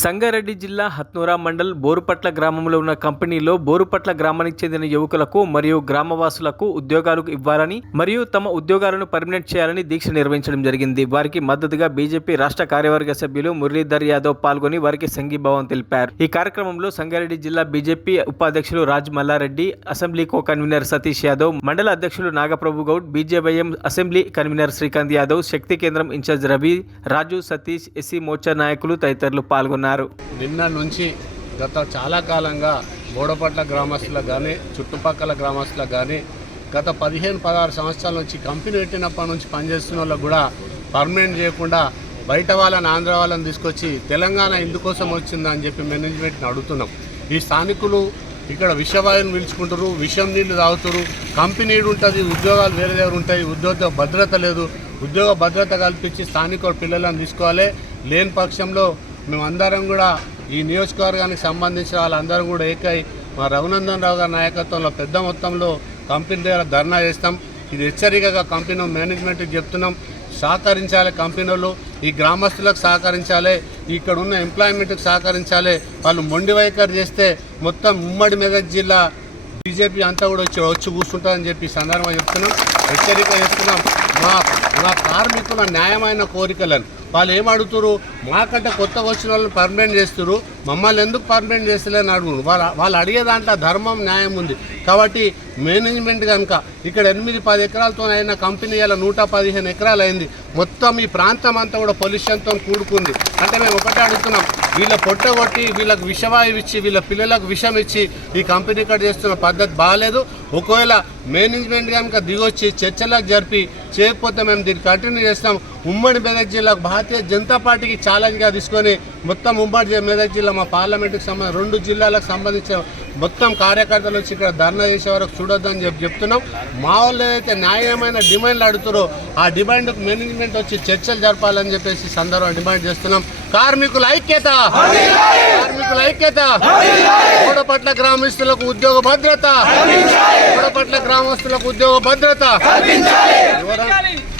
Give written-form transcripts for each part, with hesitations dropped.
సంగారెడ్డి జిల్లా హత్నూరా మండల్ బోరుపట్ల గ్రామంలో ఉన్న కంపెనీలో బోరుపట్ల గ్రామానికి చెందిన యువకులకు మరియు గ్రామవాసులకు ఉద్యోగాలు ఇవ్వాలని మరియు తమ ఉద్యోగాలను పర్మనెంట్ చేయాలని దీక్ష నిర్వహించడం జరిగింది. వారికి మద్దతుగా బీజేపీ రాష్ట్ర కార్యవర్గ సభ్యులు మురళీధర్ యాదవ్ పాల్గొని వారికి సంఘీభావం తెలిపారు. ఈ కార్యక్రమంలో సంగారెడ్డి జిల్లా బీజేపీ ఉపాధ్యక్షులు Raj Mallareddy, assembly co convener Satish Yadav, మండల అధ్యక్షులు Nagaprabhu Goud, BJYM assembly convener Srikanth Yadav, శక్తి కేంద్రం ఇన్ఛార్జ్ రవి, రాజు, సతీష్, ఎస్సీ మోర్చా నాయకులు తదితరులు పాల్గొన్నారు. నిన్న నుంచి గత చాలా కాలంగా బోడపట్ల గ్రామస్తులకు కానీ చుట్టుపక్కల గ్రామస్తులకు కానీ గత 15-16 సంవత్సరాల నుంచి కంపెనీ పెట్టినప్పటి నుంచి పనిచేస్తున్న వాళ్ళకు కూడా పర్మనెంట్ చేయకుండా బయట వాళ్ళని, ఆంధ్ర వాళ్ళని తీసుకొచ్చి తెలంగాణ ఇందుకోసం వచ్చిందని చెప్పి మేనేజ్మెంట్ని అడుగుతున్నాం. ఈ స్థానికులు ఇక్కడ విషవాయువుని పీల్చుకుంటారు, విషం నీళ్లు తాగుతారు. కంపెనీ ఉంటుంది, ఉద్యోగాలు వేరే దగ్గర ఉంటాయి, ఉద్యోగ భద్రత లేదు. ఉద్యోగ భద్రత కల్పించి స్థానిక పిల్లలను తీసుకోవాలి. లేని పక్షంలో మేమందరం కూడా ఈ నియోజకవర్గానికి సంబంధించిన వాళ్ళందరం కూడా ఏకై మా రఘునందన్ రావు గారి నాయకత్వంలో పెద్ద మొత్తంలో కంపెనీ దగ్గర ధర్నా చేస్తాం. ఇది హెచ్చరికగా కంపెనీ మేనేజ్మెంట్కి చెప్తున్నాం. సహకరించాలి, కంపెనీలు ఈ గ్రామస్తులకు సహకరించాలి, ఇక్కడ ఉన్న ఎంప్లాయ్మెంట్కి సహకరించాలి. వాళ్ళు మొండి వైఖరి చేస్తే మొత్తం ఉమ్మడి మెదక్ జిల్లా బీజేపీ అంతా కూడా వచ్చి కూర్చుంటుందని చెప్పి సందర్భంగా చెప్తున్నాం, హెచ్చరిక చేస్తున్నాం. మా కార్మికుల న్యాయమైన కోరికలను వాళ్ళు ఏమడుగుతారు, మాకంటే కొత్తగా వచ్చిన వాళ్ళని పర్మనెంట్ చేస్తారు, మమ్మల్ని ఎందుకు పర్మనెంట్ చేస్తలేని అడుగురు. వాళ్ళు అడిగే దాంట్లో ధర్మం, న్యాయం ఉంది. కాబట్టి మేనేజ్మెంట్ కనుక ఇక్కడ 8-10 ఎకరాలతో అయిన కంపెనీ ఇలా 115 ఎకరాలు అయింది. మొత్తం ఈ ప్రాంతం అంతా కూడా పొల్యూషన్తో కూడుకుంది. అంటే మేము ఒకటే అడుగుతున్నాం, వీళ్ళ పొట్టగొట్టి వీళ్ళకి విషవాయువు ఇచ్చి వీళ్ళ పిల్లలకు విషం ఇచ్చి ఈ కంపెనీ ఇక్కడ చేస్తున్న పద్ధతి బాగాలేదు. ఒకవేళ మేనేజ్మెంట్ కనుక దిగొచ్చి చర్చలకు జరిపి చేయకపోతే మేము దీన్ని కంటిన్యూ చేస్తాం. ఉమ్మడి మెదక్ జిల్లాకు భారతీయ జనతా పార్టీకి ఛాలెంజ్గా తీసుకొని మొత్తం ఉమ్మడి మెదక్ జిల్లా మా పార్లమెంటుకు సంబంధించిన 2 జిల్లాలకు సంబంధించిన మొత్తం కార్యకర్తలు వచ్చి ఇక్కడ ధర్నా చేసే వరకు చూడొద్దని చెప్తున్నాం. మా వాళ్ళు ఏదైతే న్యాయమైన డిమాండ్లు అడుగుతారో ఆ డిమాండ్కు మేనేజ్మెంట్ వచ్చి చర్చలు జరపాలని చెప్పేసి సందర్భంగా డిమాండ్ చేస్తున్నాం. కార్మికుల ఐక్యత, కార్మికుల ఐక్యత, బోడపట్ల గ్రామస్తులకు ఉద్యోగ భద్రత, బోడపట్ల గ్రామస్తులకు ఉద్యోగ భద్రత.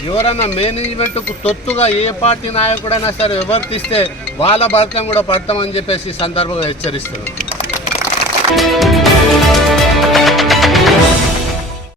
ఎవరైనా మేనేజ్మెంట్కు తొత్తుగా ఏ పార్టీ నాయకుడైనా సరే వివర్తిస్తే వాళ్ళ భర్తం కూడా పడతామని చెప్పేసి సందర్భంగా హెచ్చరిస్తున్నాం.